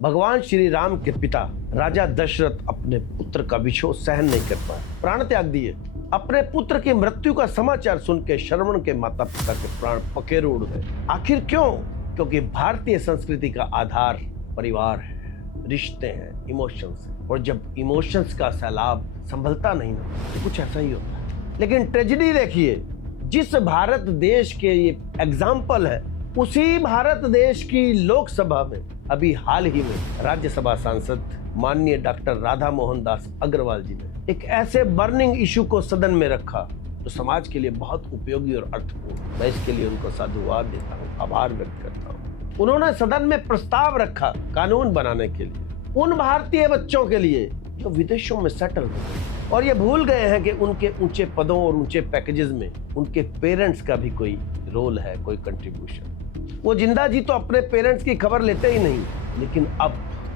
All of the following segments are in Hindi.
भगवान श्री राम के पिता राजा दशरथ अपने पुत्र का विछोह सहन नहीं कर पाए, प्राण त्याग दिए। अपने पुत्र की मृत्यु का समाचार सुन के श्रवण के माता पिता के प्राण पखेरु उड़ गए। आखिर क्यों? क्योंकि भारतीय संस्कृति का आधार परिवार है, रिश्ते हैं, इमोशंस है। और जब इमोशंस का सैलाब संभलता नहीं ना, तो कुछ ऐसा ही होता है। लेकिन ट्रेजेडी देखिए, जिस भारत देश के ये एग्जाम्पल है, उसी भारत देश की लोकसभा में अभी हाल ही में राज्यसभा सांसद माननीय डॉक्टर राधा मोहन दास अग्रवाल जी ने एक ऐसे बर्निंग इशू को सदन में रखा जो समाज के लिए बहुत उपयोगी और अर्थपूर्ण। मैं इसके लिए उनको साधुवाद देता हूँ, आभार व्यक्त करता हूँ। उन्होंने सदन में प्रस्ताव रखा कानून बनाने के लिए उन भारतीय बच्चों के लिए जो विदेशों में सेटल हो गए और ये भूल गए हैं कि उनके ऊंचे पदों और ऊंचे पैकेजेस में उनके पेरेंट्स का भी कोई रोल है, कोई कंट्रीब्यूशन। वो जिंदा जी तो अपने पेरेंट्स की खबर लेते ही नहीं, लेकिन अब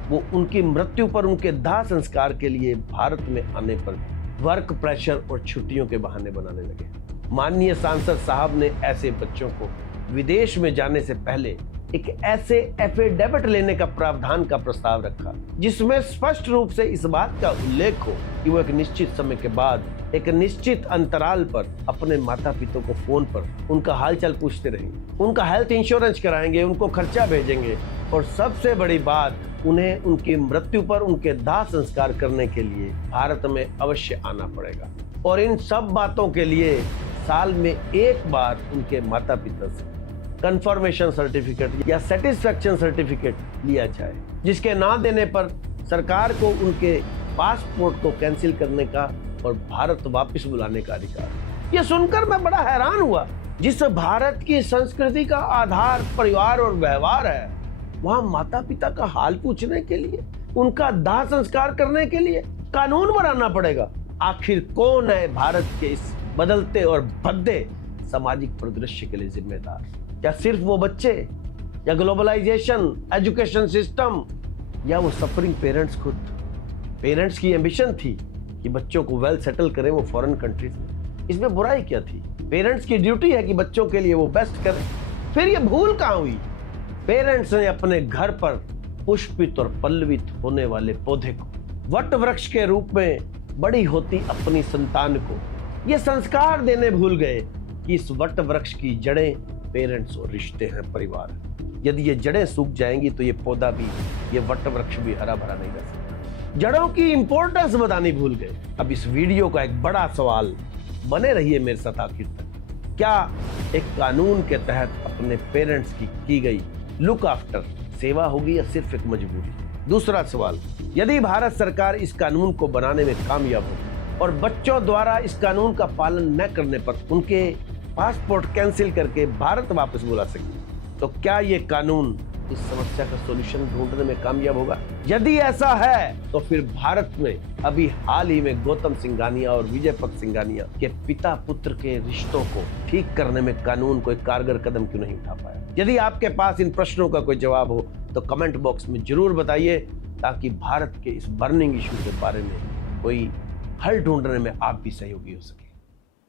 वो उनकी मृत्यु पर उनके दाह संस्कार के लिए भारत में आने पर वर्क प्रेशर और छुट्टियों के बहाने बनाने लगे। माननीय सांसद साहब ने ऐसे बच्चों को विदेश में जाने से पहले एक ऐसे एफिडेविट लेने का प्रावधान का प्रस्ताव रखा जिसमें स्पष्ट रूप से इस बात का उल्लेख हो कि वो एक निश्चित समय के बाद एक निश्चित अंतराल पर अपने माता पिता को फोन पर उनका हालचाल पूछते रहेंगे, उनका हेल्थ इंश्योरेंस कराएंगे, उनको खर्चा भेजेंगे और सबसे बड़ी बात, उन्हें उनकी मृत्यु पर उनके दाह संस्कार करने के लिए भारत में अवश्य आना पड़ेगा। और इन सब बातों के लिए साल में एक बार उनके माता पिता से कंफर्मेशन सर्टिफिकेट या सेटिस्फैक्शन सर्टिफिकेट लिया जाए, जिसके ना देने पर सरकार को उनके पासपोर्ट को कैंसिल करने का और भारत वापस बुलाने का अधिकार। ये सुनकर मैं बड़ा हैरान हुआ। जिस भारत की संस्कृति का आधार परिवार और व्यवहार है, वहां माता पिता का हाल पूछने के लिए, उनका दाह संस्कार करने के लिए कानून बनाना पड़ेगा। आखिर कौन है भारत के इस बदलते और भद्दे सामाजिक परिदृश्य के लिए जिम्मेदार? क्या सिर्फ वो बच्चे, या ग्लोबलाइजेशन, एजुकेशन सिस्टम, या वो सफरिंग पेरेंट्स खुद? पेरेंट्स की एम्बिशन थी कि बच्चों को वेल सेटल करें वो फॉरेन कंट्रीज में। इसमें बुराई क्या थी? पेरेंट्स की ड्यूटी है कि बच्चों के लिए वो बेस्ट करें। फिर ये भूल कहां हुई? पेरेंट्स ने अपने घर पर पुष्पित और पल्लवित होने वाले पौधे को वट वृक्ष के रूप में बड़ी होती अपनी संतान को ये संस्कार देने भूल गए कि इस वट वृक्ष की जड़ें पेरेंट्स और रिश्ते हैं, परिवार। यदि ये जड़ें सूख जाएंगी तो ये पौधा भी, ये वट वृक्ष भी हरा भरा नहीं रह सकता। जड़ों की इंपॉर्टेंस बतानी भूल गए। अब इस वीडियो का एक बड़ा सवाल, बने रहिए मेरे साथ आखिर तक। क्या एक कानून के तहत अपने पेरेंट्स की गई लुक आफ्टर सेवा होगी या सिर्फ एक मजबूरी? दूसरा सवाल, यदि भारत सरकार इस कानून को बनाने में कामयाब हो और बच्चों द्वारा इस कानून का पालन न करने पर उनके पासपोर्ट कैंसिल करके भारत वापस बुला सके, तो क्या ये कानून इस समस्या का सॉल्यूशन ढूंढने में कामयाब होगा? यदि ऐसा है तो फिर भारत में अभी हाल ही में गौतम सिंघानिया और विजय पथ सिंघानिया के पिता पुत्र के रिश्तों को ठीक करने में कानून कोई कारगर कदम क्यों नहीं उठा पाया? यदि आपके पास इन प्रश्नों का कोई जवाब हो तो कमेंट बॉक्स में जरूर बताइए, ताकि भारत के इस बर्निंग इशू के बारे में कोई हल ढूंढने में आप भी सहयोगी हो सके।